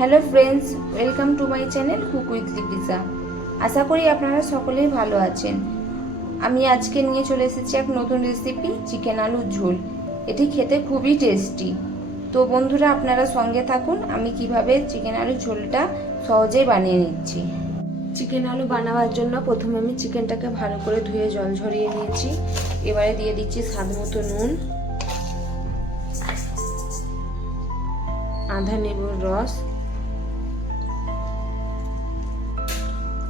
Hello friends, welcome to my channel cook with Lipija. আশা করি আপনারা সকলেই ভালো আছেন। আমি আজকে নিয়ে চলে এসেছি এক নতুন রেসিপি, চিকেন আলুর ঝোল। এটি খেতে খুবই টেস্টি। তো বন্ধুরা, আপনারা সঙ্গে থাকুন, আমি কিভাবে চিকেন আলুর ঝোলটা সহজেই বানিয়ে নিচ্ছি। চিকেন আলু বানাবার জন্য প্রথমে আমি চিকেনটাকে ভালো করে ধুয়ে জল ঝরিয়ে নিয়েছি। এবারে দিয়ে দিচ্ছি স্বাদ মতো নুন, আধা লেবুর রস,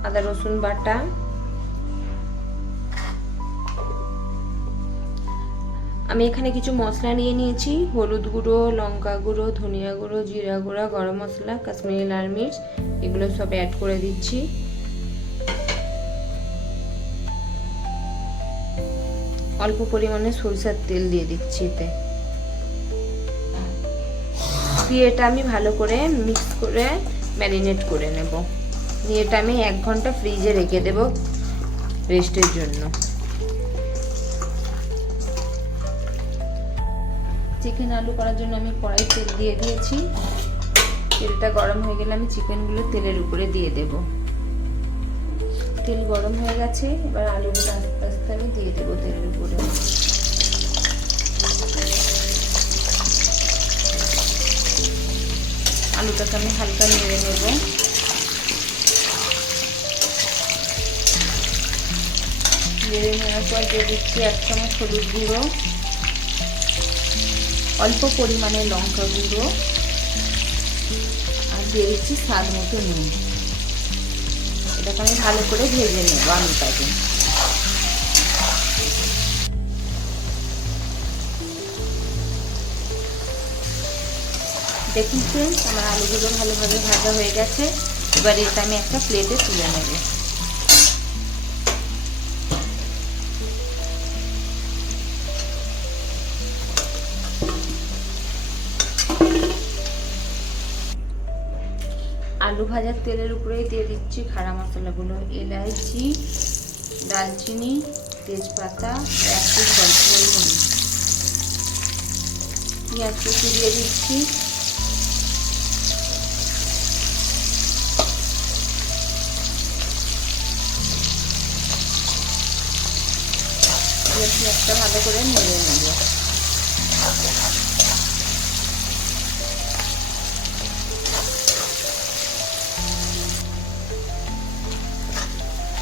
আদা রসুন বাটা, আমি এখানে কিছু মশলা নিয়ে নিয়েছি। হলুদ গুঁড়ো, লঙ্কা গুঁড়ো, ধনিয়া গুঁড়ো, জিরা গুঁড়া, গরম মশলা, কাশ্মীরি লাল মির্চ, এগুলো সব অ্যাড করে দিচ্ছি। অল্প পরিমাণে সরিষার তেল দিয়ে দিচ্ছি এতে। দিয়ে এটা আমি ভালো করে মিক্স করে ম্যারিনেট করে নেব। নিয়ে এটা আমি 1 ঘন্টা ফ্রিজে রেখে দেব রেস্টের জন্য। চিকেন আলু করার জন্য আমি কড়াই তেল দিয়ে দিয়েছি। তেলটা গরম হয়ে গেলে আমি চিকেনগুলো তেলের উপরে দিয়ে দেব। তেল গরম হয়ে গেছে, এবার আলুগুলো আস্তে আস্তে আমি দিয়ে দেবো তেলের উপরে। আলুটাকে আমি হালকা নেড়ে নেব। নেড়ে নেওয়ার পর দিয়ে দিচ্ছি 1 চামচ হলুদ গুঁড়ো, অল্প পরিমাণে লঙ্কা গুঁড়ো, আর দিয়ে দিচ্ছি স্বাদ মতো নুন। এটাকে আমি ভালো করে ভেজে নেব আলুটাকে। দেখুন ফ্রেন্ডস, আমার আলুগুলো ভালোভাবে ভাজা হয়ে গেছে। এবার এটা আমি একটা প্লেটে তুলে নেব। আলু ভাজার তেলের উপরেই দিয়ে দিচ্ছি খাড়া মশলাগুলো, এলাচি, দালচিনি, তেজপাতা, এক পিস অল্প পরিমাণে পেঁয়াজ কুচি দিয়ে দিচ্ছি। পেঁয়াজটা ভালো করে নেড়ে নেব।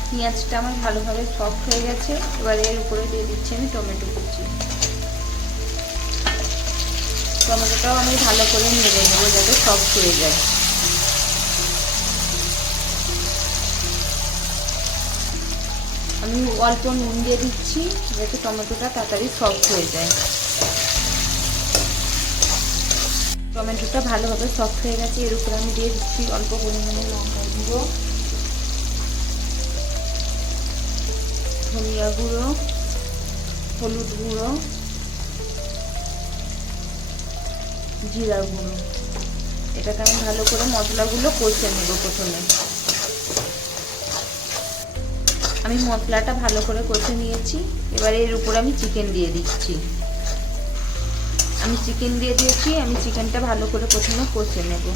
পেঁয়াজটা আমার ভালোভাবে সফট হয়ে গেছে। এবার এর উপরে দিয়ে দিচ্ছি আমি টমেটো কুচি। টমেটোটাও আমি ভালো করে নেড়ে নেব যাতে সফট হয়ে যায়। আমি অল্প নুন দিয়ে দিচ্ছি যাতে টমেটোটা তাড়াতাড়ি সফট হয়ে যায়। টমেটোটা ভালোভাবে সফট হয়ে গেছে। এর উপরে আমি দিয়ে দিচ্ছি অল্প পরিমাণে লঙ্কা গুঁড়ো, ধনিয়া গুঁড়ো, হলুদ গুঁড়ো, জিরা গুঁড়ো। এটাকে আমি ভালো করে মশলাগুলো কষে নেব। প্রথমে আমি মশলাটা ভালো করে কষে নিয়েছি। এবারে এর উপরে আমি চিকেন দিয়ে দিচ্ছি। আমি চিকেনটা ভালো করে প্রথমে কষে নেব।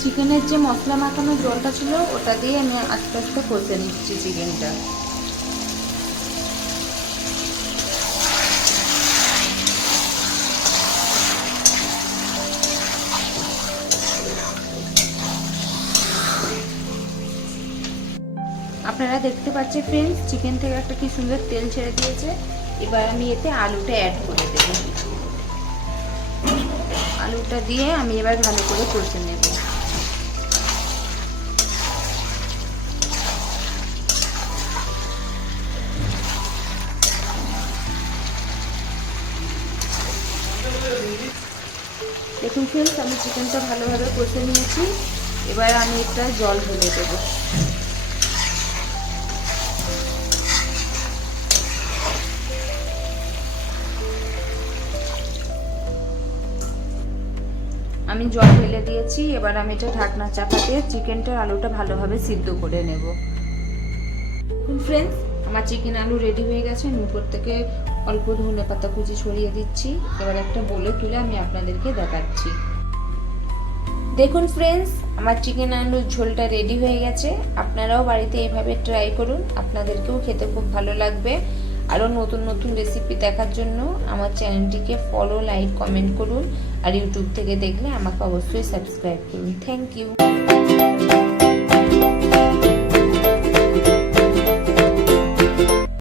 চিকেনের যে মশলা মাখানো জলটা ছিল ওটা দিয়ে আমি আস্তে আস্তে কষে নিচ্ছি চিকেনটা। আপনারা দেখতে পাচ্ছেন ফ্রেন্ডস, চিকেন থেকে একটা কি সুন্দর তেল ছেড়ে দিয়েছে। এবার আমি এতে আলুটা অ্যাড করে দেব। আলুটা দিয়ে আমি এবার ভালো করে কষে নেব। দেখুন ফ্রেন্ডস, আমি চিকেনটা ভালোভাবে কষে নিয়েছি। এবার আমি একটা জল ঢেলে দেবো। আমি জল ঢেলে দিয়েছি। এবার আমি এটা ঢাকনা চাপা দিয়ে চিকেনটার আলুটা ভালোভাবে সিদ্ধ করে নেব। ফ্রেন্ডস, আমার চিকেন আলু রেডি হয়ে গেছে। আমি উপর থেকে অল্প ধনে পাতা কুচি ছড়িয়ে দিচ্ছি। এবার একটা বলে তুলে আমি আপনাদেরকে দেখাচ্ছি। দেখুন ফ্রেন্ডস, আমার চিকেন আলুর ঝোলটা রেডি হয়ে গেছে। আপনারাও বাড়িতে এইভাবে ট্রাই করুন, আপনাদেরকেও খেতে খুব ভালো লাগবে। আরও নতুন নতুন রেসিপি দেখার জন্য আমার চ্যানেলটিকে ফলো, লাইক, কমেন্ট করুন। আর ইউটিউব থেকে দেখলে আমাকে অবশ্যই সাবস্ক্রাইব করুন। Thank you.